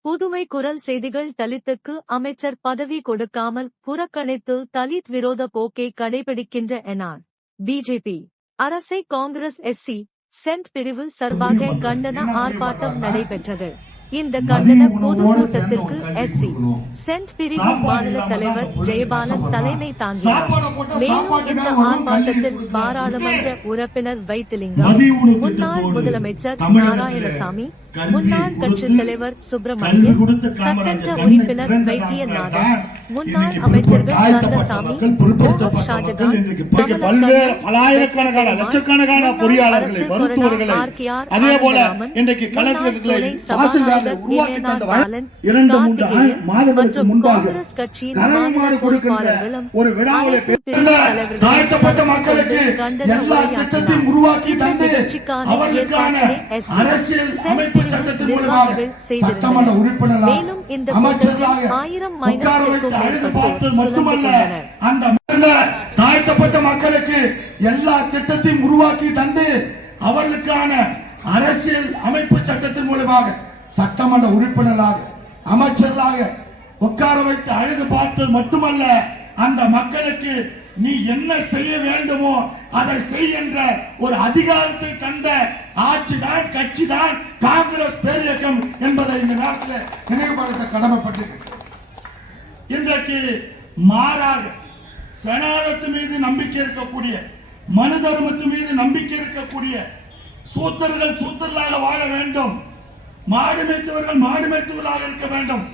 புதுமை குரல் செய்திகள் தலித்துக்கு அமைச்சர் பதவி கொடுக்காமல் புறக்கணித்து தலித் விரோத போக்கை கடைபிடிக்கின்ற எனார் பிஜேபி. அரசை காங்கிரஸ் எஸ்சி. சென்ட் பிரிவு சார்பாக கண்டன ஆர்ப்பாட்டம் நடைபெற்றது. இந்த கண்டன பொது கூட்டத்திற்கு எஸ்சி சென்ட் பிரிவு மாநில தலைவர் ஜெயபாலன் தலைமை தாங்கினார். மேலும் இந்த ஆர்ப்பாட்டத்தில் பாராளுமன்ற உறுப்பினர் வைத்திலிங்கம். முன்னாள் முதலமைச்சர் நாராயணசாமி முன்னாள் கட்சித் தலைவர் சுப்பிரமணியன் சட்டமன்ற உறுப்பினர் வைத்தியநாதன் முன்னாள் அமைச்சர்கள் கந்தசாமி ஷாஜகான் பல்வேறு பலாயிரக்கணக்கான லட்சக்கணக்கான பொறியாளர்களை மருத்துவர்களை அதே போல இன்றைக்கு கலெக்டர்களை தாசில்தார்களை உருவாக்கி தந்த வழி- இரண்டு மூன்று ஆண்டு- மாதங்களுக்கு முன்பாக கனமாடு கொடுக்கின்ற ஒரு விழாவிலே தாழ்த்தப்பட்ட மக்களுக்கு எல்லா திட்டத்தையும் உருவாக்கி தந்து அவர்களுக்கான அரசியல் அமைப்பு சட்டத்தின் மூலமாக சட்டமன்ற உறுப்பினராக மேலும் இந்த கூட்டத்தில் ஆயிரம் மேற்பட்டோர் அந்த தாழ்த்தப்பட்ட மக்களுக்கு எல்லா திட்டத்தையும் உருவாக்கி தந்து அவர்களுக்கான அரசியல் அமைப்பு சட்டத்தின் மூலமாக சட்டமன்ற உறுப்பினராக அமைச்சர்களாக உட்கார வைத்து அழுது பார்த்தது மட்டுமல்ல அந்த மக்களுக்கு நீ என்ன செய்ய வேண்டுமோ அதை செய் என்ற ஒரு அதிகாரத்தை தந்த ஆட்சி தான் கட்சி தான் காங்கிரஸ் பேரியக்கம் என்பதை இந்த நாட்டில் நினைவுபடுத்த கடமைப்பட்டிருக்கிறது இன்றைக்கு மாறாக சனாதத்து மீது நம்பிக்கை இருக்கக்கூடிய மனு தர்மத்து மீது நம்பிக்கை இருக்கக்கூடிய சூத்தர்கள் சூத்தர்களாக வாழ வேண்டும். மாடு மேய்த்தவர்கள் மாடு மேய்த்தவர்களாக இருக்க வேண்டும்.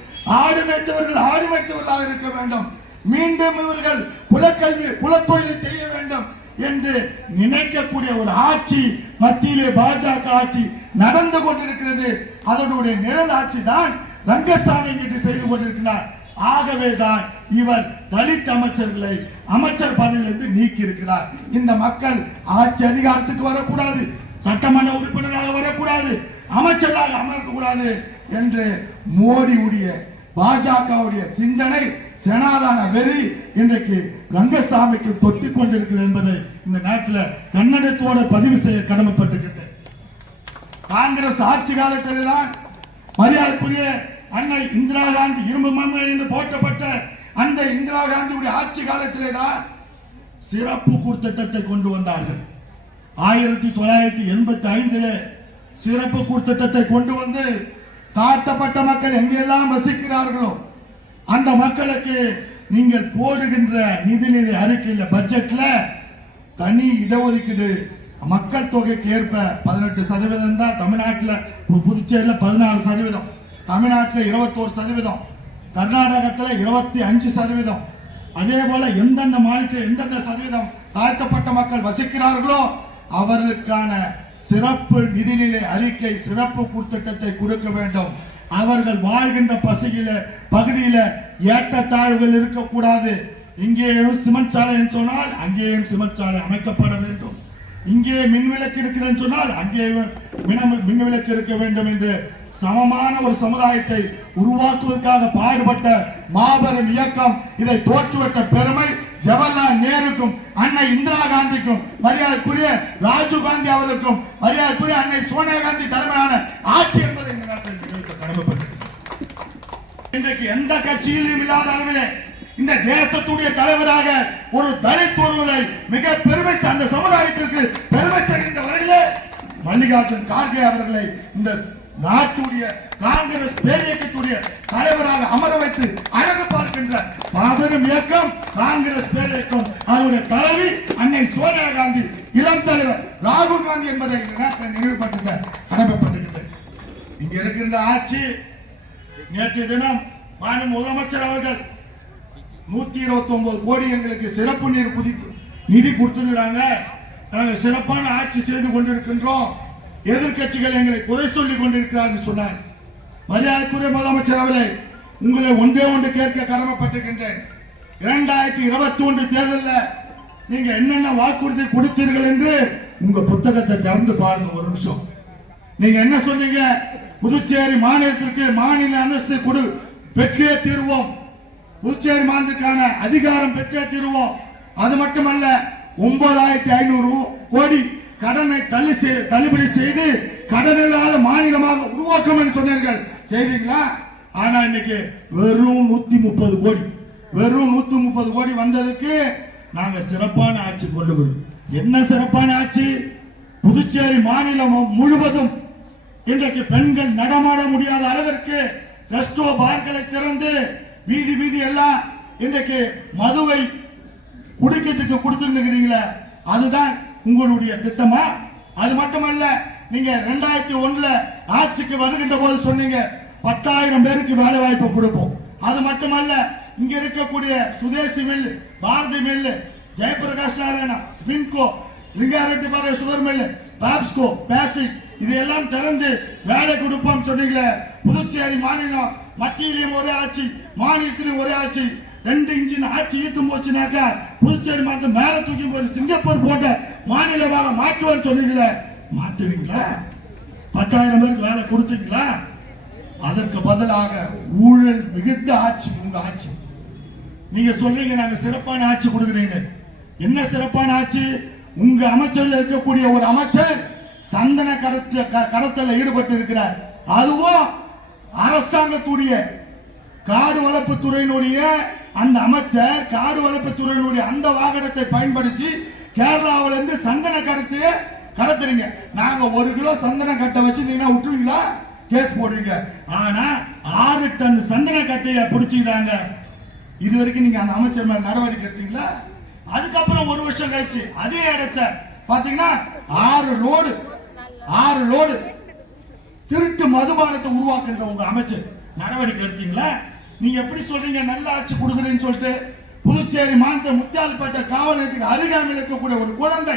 ஆடு மேய்த்தவர்கள் ஆடு மேய்த்தவர்களாக இருக்க வேண்டும். மீண்டும் இவர்கள் குலக்கல்வி குலத்தொழில் செய்ய வேண்டும் என்று நினைக்கக்கூடிய ஒரு ஆட்சி மத்தியிலே பாஜக ஆட்சி நடந்து கொண்டிருக்கிறது. அதனுடைய நிழல் ஆட்சி தான் ரங்கசாமி இங்கு செய்து கொண்டிருக்கிறார். ஆகவே தான் இவர் தலித் அமைச்சர்களை அமைச்சர் பதவியிலிருந்து நீக்கி இருக்கிறார் இந்த மக்கள் ஆட்சி அதிகாரத்துக்கு வரக்கூடாது சட்டமன்ற உறுப்பினராக வரக்கூடாது அமைச்சராக அமர்க்கக்கூடாது என்று மோடியுடைய பாஜகவுடைய சிந்தனை சனாதன வெறி இன்றைக்கு ரங்கசாமிக்கு தொத்தி கொண்டிருக்கிறது என்பதை இந்த நேரத்தில் கன்னடத்தோட பதிவு செய்ய கடமைப்பட்டிருக்கின்றேன் காங்கிரஸ் ஆட்சி காலத்தில் தான் மரியாதைக்குரிய அன்னை இந்திரா காந்தி இரும்பு மன்னர் என்று போற்றப்பட்ட அந்த இந்திரா காந்தியுடைய ஆட்சி காலத்திலே தான் சிறப்பு கூர்த்திட்டத்தை கொண்டு வந்தார்கள். ஆயிரத்தி தொள்ளாயிரத்தி எண்பத்தி ஐந்திலே சிறப்பு கூர்த்திட்டத்தை கொண்டு வந்து தாழ்த்தப்பட்ட மக்கள் எங்கெல்லாம் வசிக்கிறார்களோ அந்த மக்களுக்கு நீங்கள் போடுகின்ற நிதிநிலை அறிக்கையில் பட்ஜெட்ல தனி இடஒதுக்கீடு மக்கள் தொகைக்கு ஏற்ப பதினெட்டு சதவீதம் தான் தமிழ்நாட்டில் புதுச்சேரியில் பதினாலு சதவீதம் தமிழ்நாட்டில் இருபத்தோரு சதவீதம் கர்நாடகத்தில் இருபத்தி அஞ்சு சதவீதம். அதே போல எந்தெந்த மாநிலத்தில் எந்தெந்த சதவீதம் தாழ்த்தப்பட்ட மக்கள் வசிக்கிறார்களோ அவர்களுக்கான சிறப்பு நிதிநிலை அறிக்கை சிறப்பு கூட்டத்தை கொடுக்க வேண்டும். அவர்கள் வாழ்கின்ற பசியில பகுதியில ஏற்றத்தாழ்வுகள் இருக்கக்கூடாது. இங்கேயும் சிமெண்ட் சாலை என்று சொன்னால் அங்கேயும் சிமெண்ட் சாலை அமைக்கப்பட வேண்டும். இங்கே மின்விளக்கு இருக்கிறேன்னு சொன்னால் அங்கே மின- மின்விளக்கு இருக்க வேண்டும் என்று சமமான ஒரு சமுதாயத்தை உருவாக்குவதற்காக பாடுபட்ட மாபெரும் இயக்கம் இதை தோற்றுவிட்ட பெருமை ஜவஹர்லால் நேருக்கும் அன்னை இந்திரா காந்திக்கும் மரியாதைக்குரிய ராஜீவ் காந்தி அவர்களுக்கும் மரியாதைக்குரிய அன்னை சோனியா காந்தி தலைமையிலான ஆட்சி என்பதை இந்த நாட்டில் இன்றைக்கு எந்த கட்சியிலும் இல்லாத அளவிலே இந்த தேசத்துடைய தலைவராக ஒரு தலித் ஒருவரை மிக பெருமை அந்த சமுதாயத்திற்கு பெருமை சேர்க்கின்ற வரையிலே மல்லிகார்ஜுன் கார்கே அவர்களை இந்த நாட்டுடைய காங்கிரஸ் பேரியக்கத்துடைய தலைவராக அமர வைத்து அழகு பார்க்கின்ற மாபெரும் இயக்கம் காங்கிரஸ் பேரியக்கம். அதனுடைய தலைவி அன்னை சோனியா காந்தி இளம் தலைவர் ராகுல் காந்தி என்பதை இந்த நேரத்தில் கடமைப்பட்டிருக்கிறேன் இங்க இருக்கின்ற ஆட்சி நேற்று தினம் மாநில முதலமைச்சர் அவர்கள் நூத்தி இருபத்தி ஒன்பது கோடி எங்களுக்கு சிறப்பு நீர் புதி நிதி கொடுத்துருக்காங்க நாங்கள் சிறப்பான ஆட்சி செய்து கொண்டிருக்கின்றோம். எதிர்க்கட்சிகள் எங்களை குறை சொல்லிக் கொண்டிருக்கிறார்கள் சொன்னார். மரியாதைக்குரிய முதலமைச்சர் அவர்களே உங்களை ஒன்றே ஒன்று கேட்க கடமைப்பட்டிருக்கின்றேன். இரண்டாயிரத்தி இருபத்தி ஒன்று தேர்தலில் நீங்க என்னென்ன வாக்குறுதி கொடுத்தீர்கள் என்று உங்க புத்தகத்தை திறந்து பாருங்க ஒரு நிமிஷம். நீங்க என்ன சொன்னீங்க? புதுச்சேரி மாநிலத்திற்கு மாநில அந்தஸ்து கொடு பெற்றே தீர்வோம். புதுச்சேரி மாநிலத்திற்கான அதிகாரம் பெற்றே தீர்வோம். அது மட்டுமல்ல ஒன்பதாயிரத்தி ஐநூறு கோடி கடனை தள்ளி செய்- தள்ளுபடி செய்து கடன் இல்லாத மாநிலமாக உருவாக்கம் என்று சொன்னீர்கள். செய்தீங்களா? ஆனா இன்னைக்கு வெறும் நூத்தி முப்பது கோடி. வெறும் நூத்தி முப்பது கோடி வந்ததுக்கு நாங்க சிறப்பான ஆட்சி கொண்டு என்ன சிறப்பான ஆட்சி? புதுச்சேரி மாநிலம் முழுவதும் இன்றைக்கு பெண்கள் நடமாட முடியாத அளவிற்கு ரெஸ்டோ பார்களை திறந்து வீதி வீதி எல்லாம் இன்றைக்கு மதுவை குடிக்கிறதுக்கு கொடுத்துருக்கிறீங்களே அதுதான் உங்களுடைய திட்டமா? அது மட்டுமல்ல நீங்க ரெண்டாயிரத்தி ஒண்ணுல ஆட்சிக்கு வருகின்ற போது சொன்னீங்க பத்தாயிரம் பேருக்கு வேலை வாய்ப்பு கொடுப்போம். அது மட்டுமல்ல இங்க இருக்கக்கூடிய Swadeshi mill Bharathi mill Jayaprakash Narayana spinco Lingareddy பாறை சுகர் மில் பாப்ஸ்கோ பேசிக் இதையெல்லாம் திறந்து வேலை கொடுப்போம் சொன்னீங்களே புதுச்சேரி மாநிலம் மத்தியிலையும் ஒரே ஆட்சி மாநிலத்திலும் ஒரே ஆட்சி. ரெண்டு இன்ஜின் ஆட்சி ஈட்டும் போச்சுனாக்கா புதுச்சேரி மாத்த மேல தூக்கி போய் சிங்கப்பூர் போட்ட மாநிலமாக மாற்றுவேன்னு சொன்னீங்களே மாத்துவீங்களா பத்தாயிரம் பேருக்கு வேலை கொடுத்தீங்களா? அதற்கு பதிலாக ஊழல் மிகுந்த ஆட்சி உங்க ஆட்சி. நீங்க சொல்றீங்க நாங்க சிறப்பான ஆட்சி கொடுக்குறீங்க என்ன சிறப்பான ஆட்சி? உங்க அமைச்சர்ல இருக்கக்கூடிய ஒரு அமைச்சர் சந்தன கடத்த க- கடத்தல ஈடுபட்டு இருக்கிறார் அதுவும் அரசாங்கத்துடைய காடு வளர்ப்பு துறையினுடைய அந்த அமைச்சர் காடு வளர்ப்பு துறையினுடைய அந்த வாகனத்தை பயன்படுத்தி கேரளாவில இருந்து சந்தன கடத்திய கடத்துறீங்க. நாங்க ஒரு கிலோ சந்தன கட்டை வச்சிருந்தீங்கன்னா விட்டுருவீங்களா? கேஸ் போடுவீங்க ஆனா ஆறு டன் சந்தன கட்டைய பிடிச்சிக்கிறாங்க. இது வரைக்கும் நீங்க அந்த அமைச்சர் மேல நடவடிக்கை எடுத்தீங்களா? அதுக்கப்புறம் ஒரு வருஷம் கழிச்சு அதே இடத்த பாத்தீங்கன்னா ஆறு லோடு ஆறு லோடு திருட்டு மதுபானத்தை உருவாக்குன்ற உங்க அமைச்சர் நடவடிக்கை எடுத்தீங்களா? நீங்க எப்படி சொல்றீங்க? நல்ல ஆட்சி கொடுக்குறேன்னு சொல்லிட்டு புதுச்சேரி மாநில முத்தியால்பேட்டை காவல் நிலையத்துக்கு அருகாமையில் இருக்கக்கூடிய ஒரு குழந்தை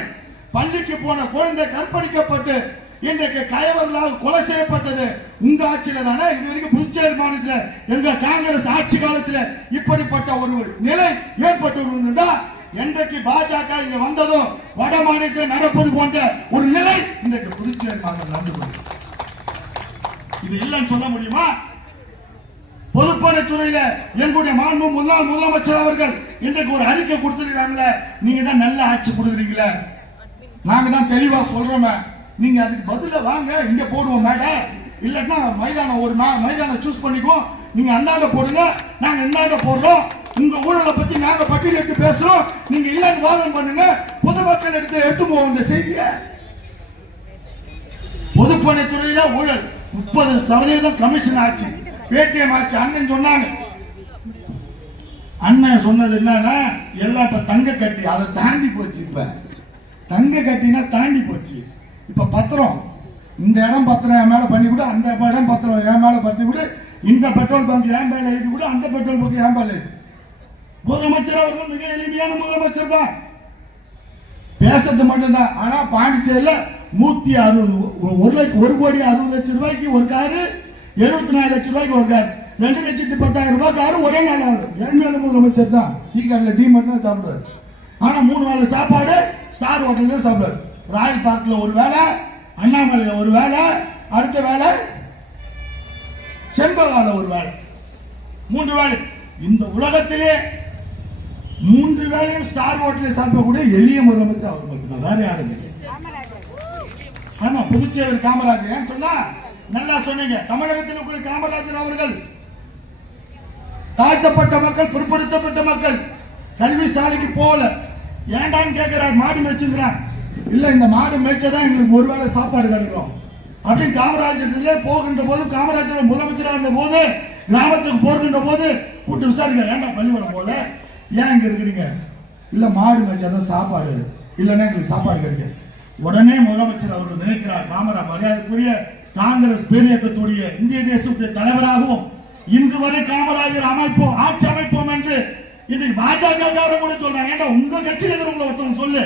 பள்ளிக்கு போன குழந்தை கற்பழிக்கப்பட்டு இன்றைக்கு கயவர்களால் கொலை செய்யப்பட்டது உங்க ஆட்சியில தானே? இது வரைக்கும் புதுச்சேரி மாநிலத்தில் எங்க காங்கிரஸ் ஆட்சி காலத்தில் இப்படிப்பட்ட ஒரு நிலை ஏற்பட்டு இருந்தா என்றைக்கு பாஜக இங்க வந்ததோ வட மாநிலத்தில் நடப்பது போன்ற ஒரு நிலை இன்றைக்கு புதுச்சேரி மாநிலம் நடந்து கொண்டு இது இல்லைன்னு சொல்ல முடியுமா? பொதுப்பணித்துறையில எங்களுடைய மாண்பு முன்னாள் முதலமைச்சர் அவர்கள் இன்றைக்கு ஒரு அறிக்கை கொடுத்துருக்காங்களே நீங்க தான் நல்ல ஆட்சி கொடுக்குறீங்களே. நாங்க தான் தெளிவா சொல்றோமே. நீங்க அதுக்கு பதில வாங்க இங்க போடுவோம் மேடை. இல்லன்னா மைதானம் ஒரு மைதானம் சூஸ் பண்ணிக்குவோம். நீங்க அந்தாண்ட போடுங்க நாங்க இந்தாண்ட போடுறோம். உங்க ஊழலை பத்தி நாங்க பட்டியல் எடுத்து பேசுறோம். நீங்க இல்லன்னு வாதம் பண்ணுங்க. பொதுமக்கள் எடுத்து எடுத்து போவோம் இந்த செய்தியை. பொதுப்பணித்துறையில ஊழல் முப்பது சதவீதம் கமிஷன் ஆச்சு. பேடிஎம் ஆச்சு அண்ணன் சொன்னாங்க. அண்ணன் சொன்னது என்னன்னா எல்லாம் இப்ப தங்க கட்டி அதை தாண்டி போச்சு இப்ப. தங்க கட்டினா தாண்டி போச்சு. இப்ப பத்திரம். இந்த இடம் பத்திரம் என் மேல பண்ணி கூட அந்த இடம் பத்திரம் என் மேல பத்தி கூட. இந்த பெட்ரோல் பங்க் என் மேல எழுதி கூட அந்த பெட்ரோல் பங்க் என் மேல முதலமைச்சர் அவர்கள் மிக எளிமையான முதலமைச்சர் தான். பேசுறது மட்டும்தான். ஆனா பாண்டிச்சேரியில நூத்தி அறுபது ஒரு லட்சம் ஒரு கோடி அறுபது லட்சம் ரூபாய்க்கு ஒரு காரு எழுபத்தி நாலு லட்சம் ரூபாய்க்கு ஒரு கார் ரெண்டு லட்சத்தி பத்தாயிரம் ரூபாய் காரு ஒரே நாள் ஆகுது ஏழ்மையான முதலமைச்சர் தான். டீ கடையில் டீ மட்டும் தான் சாப்பிடுவார். ஆனா மூணு வேளை சாப்பாடு ஸ்டார் ஹோட்டல் தான் சாப்பிடுவார். ராயல் பார்க்ல ஒரு வேலை அண்ணாமலையில் ஒரு வேலை அடுத்த வேலை செம்பகால ஒரு வேலை மூன்று வேலை இந்த உலகத்திலே மூன்று வேளையும் ஸ்டார் ஹோட்டலில் சாப்பிடக்கூடிய எளிய முதலமைச்சர் அவர் மட்டும்தான். வேற யாரும் இல்லை ஆமா புதுச்சேரி காமராஜர். ஏன் சொன்னா நல்லா சொன்னீங்க. தமிழகத்தில் இருக்கிற காமராஜர் அவர்கள் தாழ்த்தப்பட்ட மக்கள் பிற்படுத்தப்பட்ட மக்கள் கல்வி சாலைக்கு போகல. ஏன்டான்னு கேட்கிறார் மாடு மேய்ச்சுங்கிறான் இல்ல இந்த மாடு மேய்ச்சதான் எங்களுக்கு ஒருவேளை சாப்பாடு கிடைக்கும். அப்படின்னு காமராஜர் போகின்ற போது காமராஜர் முதலமைச்சராக இருந்த போது கிராமத்துக்கு போகின்ற போது கூட்டு விசாரிக்க ஏன்டா பள்ளிக்கூடம் போல ஏன் இங்க இருக்கிறீங்க? இல்ல மாடு மேய்ச்சாதான் சாப்பாடு. இல்லைன்னா எங்களுக்கு சாப்பாடு கிடைக்காது. உடனே முதலமைச்சர் அவர்கள் நினைக்கிறார். காமரா மரியாதைக்குரிய காங்கிரஸ் பேரியக்கத்துடைய இந்திய தேசத்துடைய தலைவராகவும் இன்று வரை காமராஜர் அமைப்போம் ஆட்சி அமைப்போம் என்று இன்னைக்கு பாஜக காரங்க கூட சொல்றாங்க. ஏன்னா உங்க கட்சியில் இருக்கிறவங்க ஒருத்தவங்க சொல்லு.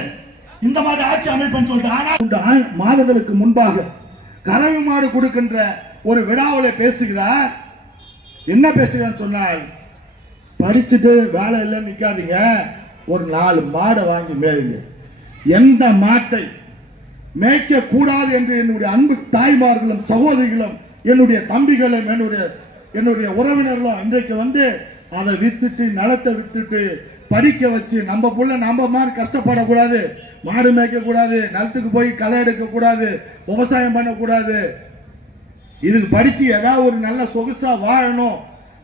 இந்த மாதிரி ஆட்சி அமைப்புன்னு சொல்லிட்டு ஆனா மாதங்களுக்கு முன்பாக கறவை மாடு கொடுக்கின்ற ஒரு விழாவில் பேசுகிறார். என்ன பேசுகிறான்னு சொன்னால் படிச்சுட்டு வேலை இல்லைன்னு நிற்காதீங்க ஒரு நாலு மாடை வாங்கி மேலுங்க. எந்த மாட்டை மேய்க்க கூடாது என்று என்னுடைய அன்பு தாய்மார்களும் சகோதரிகளும் என்னுடைய தம்பிகளும் என்னுடைய என்னுடைய உறவினர்களும் இன்றைக்கு வந்து அதை வித்துட்டு நிலத்தை வித்துட்டு படிக்க வச்சு நம்ம புள்ள நம்ம மாதிரி கஷ்டப்படக்கூடாது. மாடு மேய்க்க கூடாது நிலத்துக்கு போய் களை எடுக்க கூடாது விவசாயம் பண்ணக்கூடாது. இதுக்கு படிச்சு ஏதாவது ஒரு நல்ல சொகுசா வாழணும்.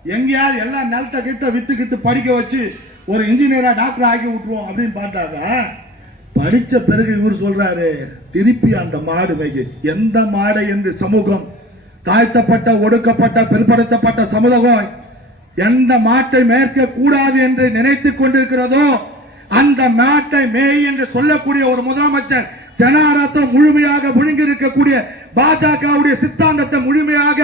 எங்கேயாவது எல்லா நிலத்தை கித்த வித்து கித்து படிக்க வச்சு ஒரு இன்ஜினியரா டாக்டர் ஆக்கி விட்டுருவோம் அப்படின்னு பார்த்தாக்கா படித்த பிறகு இவர் சொல்றாரு திருப்பி அந்த மாடு மேய்க்கு எந்த மாடை என்று சமூகம் தாழ்த்தப்பட்ட ஒடுக்கப்பட்ட பிற்படுத்தப்பட்ட சமூகம் எந்த மாட்டை மேற்க கூடாது என்று நினைத்துக் கொண்டிருக்கிறதோ அந்த மாட்டை மேய் என்று சொல்லக்கூடிய ஒரு முதலமைச்சர் செனாரத்தை முழுமையாக முழுங்கி இருக்கக்கூடிய பாஜகவுடைய சித்தாந்தத்தை முழுமையாக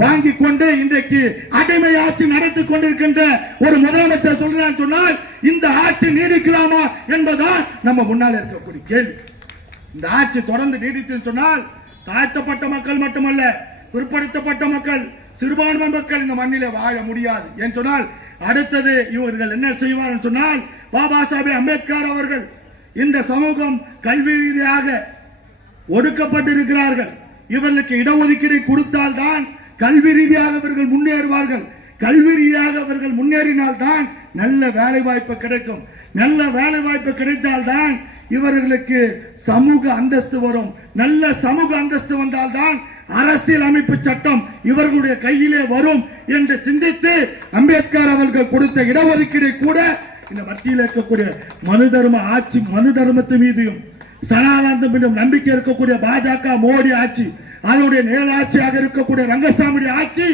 வாங்கி கொண்டு இன்றைக்கு அடிமை ஆட்சி நடத்தி கொண்டிருக்கின்ற ஒரு முதலமைச்சர் சொல்றான்னு சொன்னால் இந்த ஆட்சி நீடிக்கலாமா என்பதுதான் நம்ம முன்னால் இருக்கக்கூடிய கேள்வி. இந்த ஆட்சி தொடர்ந்து நீடித்துன்னு சொன்னால் தாழ்த்தப்பட்ட மக்கள் மட்டுமல்ல பிற்படுத்தப்பட்ட மக்கள் சிறுபான்மை மக்கள் இந்த மண்ணிலே வாழ முடியாது என்று சொன்னால் அடுத்தது இவர்கள் என்ன செய்வார்கள் சொன்னால் பாபா சாஹேப் அம்பேத்கர் அவர்கள் இந்த சமூகம் கல்வி ரீதியாக ஒடுக்கப்பட்டிருக்கிறார்கள். இவர்களுக்கு இடஒதுக்கீடு கொடுத்தால்தான் கல்வி ரீதியாக இவர்கள் முன்னேறுவார்கள். கல்வி ரீதியாக அவர்கள் முன்னேறினால்தான் நல்ல வேலை வாய்ப்பு கிடைக்கும். நல்ல வேலை வாய்ப்பு கிடைத்தால்தான் இவர்களுக்கு சமூக அந்தஸ்து வரும். நல்ல சமூக அந்தஸ்து வந்தால்தான் அரசியல் அமைப்பு சட்டம் இவர்களுடைய கையிலே வரும் என்று சிந்தித்து அம்பேத்கர் அவர்கள் கொடுத்த இடஒதுக்கீடு கூட இந்த மத்தியில் இருக்கக்கூடிய மனு தர்ம ஆட்சி மனு தர்மத்து மீதும் சனாதனம் நம்பிக்கை இருக்கக்கூடிய பாஜக மோடி ஆட்சி அதனுடைய நிழலாட்சியாக இருக்கக்கூடிய ரங்கசாமியுடைய ஆட்சி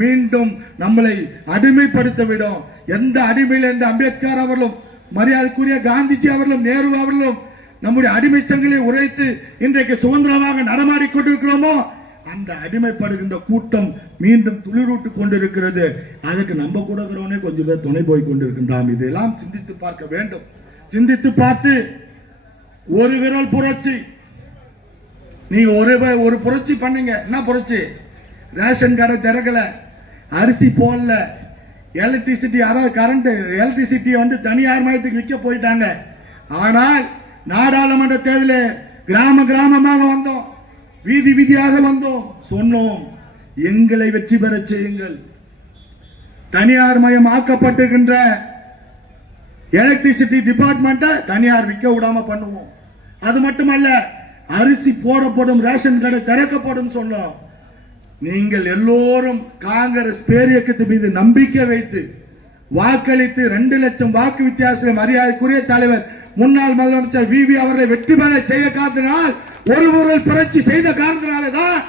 மீண்டும் நம்மளை அடிமைப்படுத்திவிடும். எந்த அடிமையில் எந்த அம்பேத்கர் அவர்களும் மரியாதைக்குரிய காந்திஜி அவர்களும் நேரு அவர்களும் நம்முடைய அடிமை சங்கிலை உரைத்து இன்றைக்கு சுதந்திரமாக நடமாடி கொண்டிருக்கிறோமோ அந்த அடிமைப்படுகின்ற கூட்டம் மீண்டும் துளிரூட்டு கொண்டிருக்கிறது. அதுக்கு நம்ம கொடுக்கிறவனே கொஞ்சம் பேர் துணை போய் கொண்டிருக்கின்றான் இதெல்லாம் சிந்தித்து பார்க்க வேண்டும். சிந்தித்து பார்த்து ஒரு விரல் புரட்சி நீங்கள் ஒரு ஒரு புரட்சி பண்ணுங்க. என்ன புரட்சி? ரேஷன் கடை திறக்கல. அரிசி போடல. எலக்ட்ரிசிட்டி அதாவது கரண்ட் எலக்ட்ரிசிட்டியை வந்து தனியார் மயத்துக்கு விற்க போயிட்டாங்க. ஆனால் நாடாளுமன்ற தேர்தலில் கிராம கிராமமாக வந்தோம். வீதி வீதியாக வந்தோம். சொன்னோம் எங்களை வெற்றி பெற செய்யுங்கள். தனியார் மயம் ஆக்கப்பட்டிருக்கின்ற எலக்ட்ரிசிட்டி டிபார்ட்மெண்ட்டை தனியார் விற்க விடாம பண்ணுவோம். அது மட்டுமல்ல அரிசி போடப்படும் ரேஷன் கடை திறக்கப்படும் சொன்னோம். நீங்கள் எல்லோரும் காங்கிரஸ் பேரியக்கத்து மீது நம்பிக்கை வைத்து வாக்களித்து ரெண்டு லட்சம் வாக்கு வித்தியாசம் மரியாதைக்குரிய தலைவர் முன்னாள் முதலமைச்சர் வி. வி. அவர்களை வெற்றி பெற செய்ய காரணத்தினால் ஒரு ஒரு புரட்சி செய்த காரணத்தினால தான்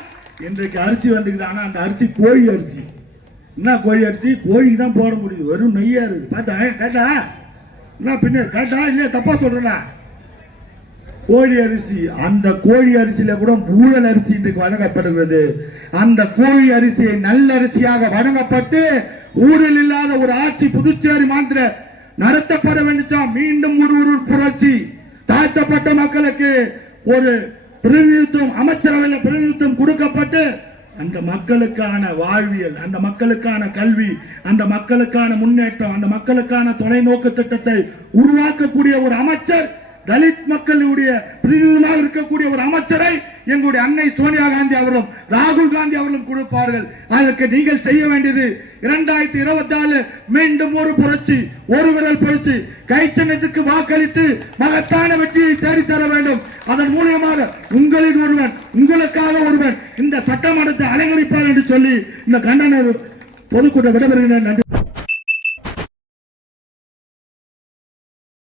இன்றைக்கு அரிசி வந்துக்குது. ஆனா அந்த அரிசி கோழி அரிசி. என்ன கோழி அரிசி? கோழிக்கு தான் போட முடியுது. வெறும் நெய்யா இருக்குது. பார்த்தா கேட்டா? என்ன பின்ன கேட்டா இல்லையா? தப்பா சொல்றேன்னா கோழி அரிசி அந்த கோழி அரிசியில கூட ஊழல் அரிசி இன்றைக்கு வழங்கப்படுகிறது அந்த கோழி அரிசியை நல்ல அரிசியாக வழங்கப்பட்டு ஊழல் இல்லாத ஒரு ஆட்சி புதுச்சேரி மாநில நடத்தப்பட வேண்டிச்சா மீண்டும் ஒரு ஒரு புரட்சி தாழ்த்தப்பட்ட மக்களுக்கு ஒரு பிரதிநிதித்துவம் அமைச்சரவையில் பிரதிநிதித்துவம் கொடுக்கப்பட்டு அந்த மக்களுக்கான வாழ்வியல் அந்த மக்களுக்கான கல்வி அந்த மக்களுக்கான முன்னேற்றம் அந்த மக்களுக்கான தொலைநோக்கு திட்டத்தை உருவாக்கக்கூடிய ஒரு அமைச்சர் தலித் மக்களுடைய பிரதிநிதிகளாக இருக்கக்கூடிய ஒரு அமைச்சரை எங்களுடைய அன்னை சோனியா காந்தி அவர்களும் ராகுல் காந்தி அவர்களும் கொடுப்பார்கள். அதற்கு நீங்கள் செய்ய வேண்டியது இரண்டாயிரத்தி இருபத்தி நாலு மீண்டும் ஒரு புரட்சி ஒரு விரல் புரட்சி. கைச்சனத்துக்கு வாக்களித்து மகத்தான வெற்றியை தேடித்தர வேண்டும். அதன் மூலியமாக உங்களின் ஒருவன் உங்களுக்காக ஒருவன் இந்த சட்டமன்றத்தை அலங்கரிப்பார் என்று சொல்லி இந்த கண்டன பொதுக்கூட்டம் விடைபெறுகிறேன். நன்றி.